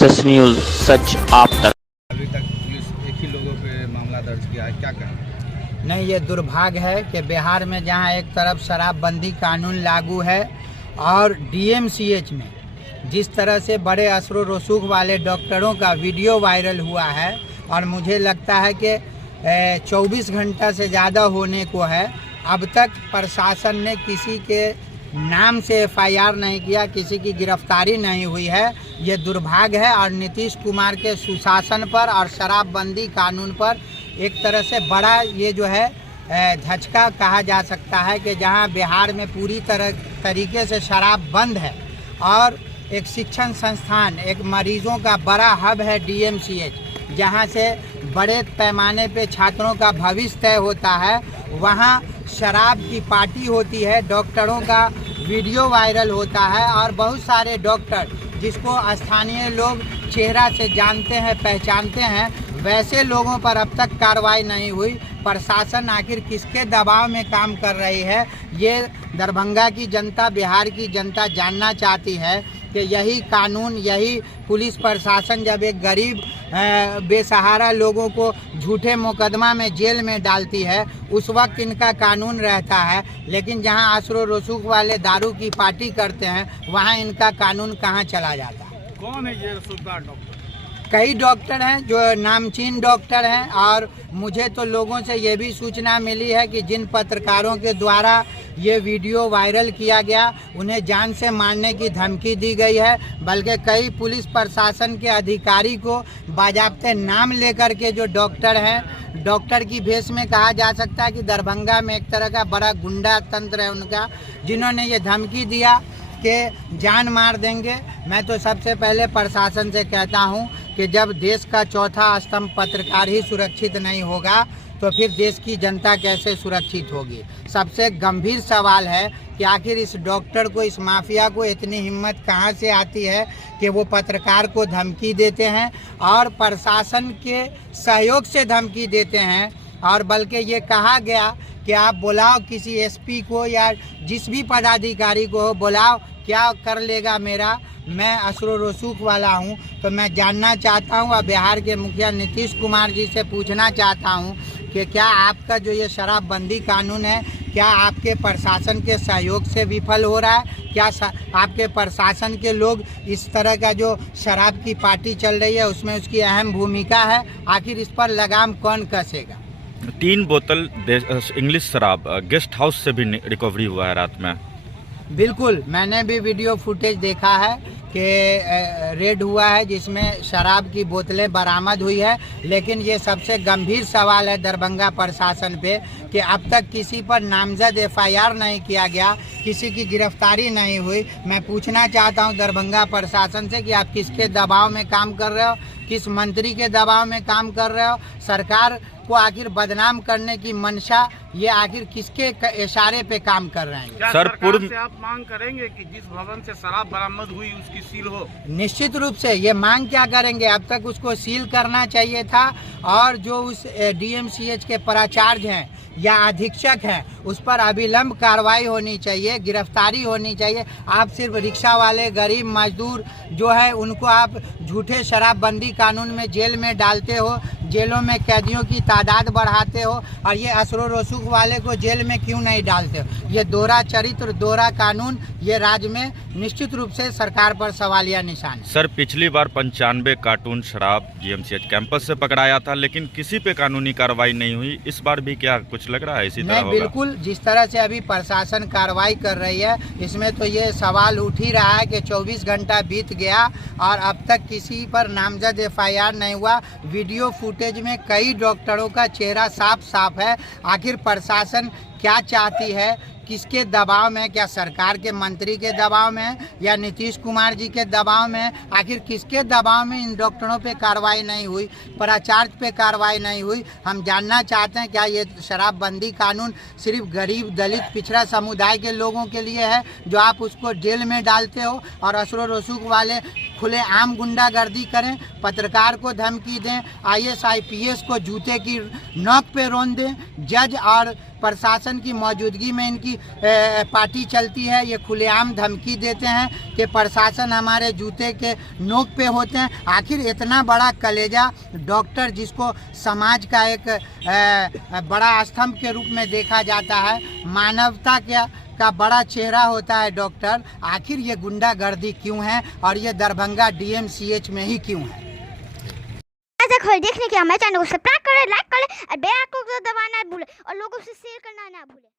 Success news, सच आप तक। अभी तक पुलिस एक ही लोगों पे मामला दर्ज किया है, क्या कहना? नहीं, ये दुर्भाग्य है कि बिहार में जहां एक तरफ शराबबंदी कानून लागू है और डीएमसीएच में जिस तरह से बड़े असर रसूख वाले डॉक्टरों का वीडियो वायरल हुआ है और मुझे लगता है कि 24 घंटा से ज़्यादा होने को है, अब तक प्रशासन ने किसी के नाम से एफआईआर नहीं किया, किसी की गिरफ्तारी नहीं हुई है। ये दुर्भाग्य है और नीतीश कुमार के सुशासन पर और शराबबंदी कानून पर एक तरह से बड़ा ये जो है धचका कहा जा सकता है कि जहां बिहार में पूरी तरीके से शराब बंद है और एक शिक्षण संस्थान, एक मरीजों का बड़ा हब है डीएमसीएच, जहां से बड़े पैमाने पे छात्रों का भविष्य तय होता है, वहां शराब की पार्टी होती है, डॉक्टरों का वीडियो वायरल होता है और बहुत सारे डॉक्टर जिसको स्थानीय लोग चेहरा से जानते हैं, पहचानते हैं, वैसे लोगों पर अब तक कार्रवाई नहीं हुई। प्रशासन आखिर किसके दबाव में काम कर रही है, ये दरभंगा की जनता, बिहार की जनता जानना चाहती है कि यही कानून, यही पुलिस प्रशासन जब एक गरीब बेसहारा लोगों को झूठे मुकदमा में जेल में डालती है, उस वक्त इनका कानून रहता है, लेकिन जहां असर रसूख वाले दारू की पार्टी करते हैं वहां इनका कानून कहां चला जाता है। कौन है ये रसूखदार डॉक्टर? कई डॉक्टर हैं जो नामचीन डॉक्टर हैं और मुझे तो लोगों से ये भी सूचना मिली है कि जिन पत्रकारों के द्वारा ये वीडियो वायरल किया गया उन्हें जान से मारने की धमकी दी गई है, बल्कि कई पुलिस प्रशासन के अधिकारी को बाजाप्ते नाम लेकर के जो डॉक्टर हैं, डॉक्टर की भेष में कहा जा सकता है कि दरभंगा में एक तरह का बड़ा गुंडा तंत्र है उनका, जिन्होंने ये धमकी दिया कि जान मार देंगे। मैं तो सबसे पहले प्रशासन से कहता हूं कि जब देश का चौथा स्तंभ पत्रकार ही सुरक्षित नहीं होगा तो फिर देश की जनता कैसे सुरक्षित होगी। सबसे गंभीर सवाल है कि आखिर इस डॉक्टर को, इस माफिया को इतनी हिम्मत कहां से आती है कि वो पत्रकार को धमकी देते हैं और प्रशासन के सहयोग से धमकी देते हैं। और बल्कि ये कहा गया कि आप बुलाओ किसी एसपी को या जिस भी पदाधिकारी को हो, बुलाओ, क्या कर लेगा मेरा, मैं असर रसूख वाला हूं। तो मैं जानना चाहता हूं और बिहार के मुखिया नीतीश कुमार जी से पूछना चाहता हूं कि क्या आपका जो ये शराबबंदी कानून है, क्या आपके प्रशासन के सहयोग से विफल हो रहा है? क्या आपके प्रशासन के लोग इस तरह का जो शराब की पार्टी चल रही है उसमें उसकी अहम भूमिका है? आखिर इस पर लगाम कौन कसेगा? 3 बोतल इंग्लिश शराब गेस्ट हाउस से भी रिकवरी हुआ है रात में। बिल्कुल, मैंने भी वीडियो फुटेज देखा है कि रेड हुआ है जिसमें शराब की बोतलें बरामद हुई है, लेकिन ये सबसे गंभीर सवाल है दरभंगा प्रशासन पे कि अब तक किसी पर नामजद एफआईआर नहीं किया गया, किसी की गिरफ्तारी नहीं हुई। मैं पूछना चाहता हूं दरभंगा प्रशासन से कि आप किसके दबाव में काम कर रहे हो, किस मंत्री के दबाव में काम कर रहे हो? सरकार को आखिर बदनाम करने की मंशा ये आखिर किसके इशारे पे काम कर रहे हैं? क्या सरकार से आप मांग करेंगे कि जिस भवन से शराब बरामद हुई उसकी सील हो? निश्चित रूप से ये मांग क्या करेंगे, अब तक उसको सील करना चाहिए था और जो उस डीएमसीएच के प्राचार्य हैं या अधीक्षक हैं उस पर अविलंब कार्रवाई होनी चाहिए, गिरफ्तारी होनी चाहिए। आप सिर्फ रिक्शा वाले गरीब मजदूर जो है उनको आप झूठे शराबबंदी कानून में जेल में डालते हो, जेलों में कैदियों की तादाद बढ़ाते हो और ये असर रसूख वाले को जेल में क्यों नहीं डालते हो? ये दोहरा चरित्र, दोहरा कानून ये राज्य में निश्चित रूप से सरकार पर सवालिया निशान है। सर, पिछली बार 95 कार्टून शराब डीएमसीएच कैंपस से पकड़ाया था, लेकिन किसी पे कानूनी कार्रवाई नहीं हुई। इस बार भी क्या कुछ लग रहा है इसी तरह होगा? बिल्कुल, जिस तरह से अभी प्रशासन कार्रवाई कर रही है इसमें तो ये सवाल उठ ही रहा है कि 24 घंटा बीत गया और अब तक किसी पर नामजद एफआईआर नहीं हुआ। वीडियो फुटेज में कई डॉक्टरों का चेहरा साफ साफ है। आखिर प्रशासन क्या चाहती है, किसके दबाव में? क्या सरकार के मंत्री के दबाव में या नीतीश कुमार जी के दबाव में? आखिर किसके दबाव में इन डॉक्टरों पे कार्रवाई नहीं हुई, प्राचार्य पे कार्रवाई नहीं हुई? हम जानना चाहते हैं क्या ये शराबबंदी कानून सिर्फ गरीब, दलित, पिछड़ा समुदाय के लोगों के लिए है जो आप उसको जेल में डालते हो और असर रसूख वाले खुलेआम गुंडागर्दी करें, पत्रकार को धमकी दें, आईएएस आईपीएस को जूते की नोक पे रौंद दें, जज और प्रशासन की मौजूदगी में इनकी पार्टी चलती है। ये खुलेआम धमकी देते हैं कि प्रशासन हमारे जूते के नोक पे होते हैं। आखिर इतना बड़ा कलेजा डॉक्टर, जिसको समाज का एक बड़ा स्तंभ के रूप में देखा जाता है, मानवता का बड़ा चेहरा होता है डॉक्टर, आखिर ये गुंडागर्दी क्यों है और ये दरभंगा DMCH में ही क्यों है? ऐसा खबर देखने के लिए हमारे चैनल को सब्सक्राइब करें, लाइक करें और बेल आइकन को दबाना ना भूलें और लोगों से शेयर करना ना भूलें।